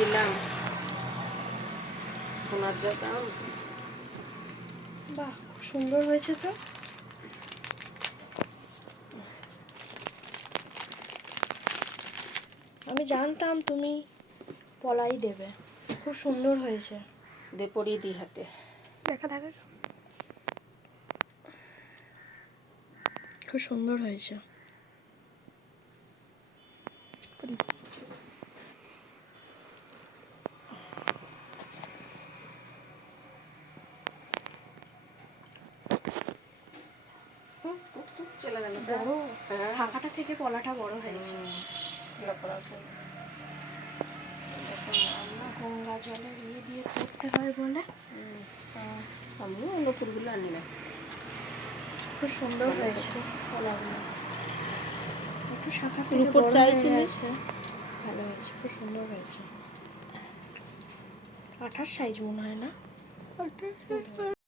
দিলাম সোনার জায়গা। বাহ, খুব সুন্দর হয়েছে তো। আমি জানতাম তুমি পলাই দেবে, খুব সুন্দর হয়েছে। দে পরিয়ে দিই হাতে। দেখা দেখা খুব সুন্দর হয়েছে। চলে গেল বড় হ্যাঁ শাখাটা থেকে পলাটা বড় হয়েছে। গঙ্গা জলে দিয়ে করতে হয় বলে আমিও অন্য ফুলগুলো আনি না। খুব সুন্দর হয়েছে কলাগুলো। একটু শাখা থেকে রূপোর বড় হয়ে চাইছিলিস? গেছে, ভালো হয়েছে, খুব সুন্দর হয়েছে। 28 সাইজ মনে হয় না?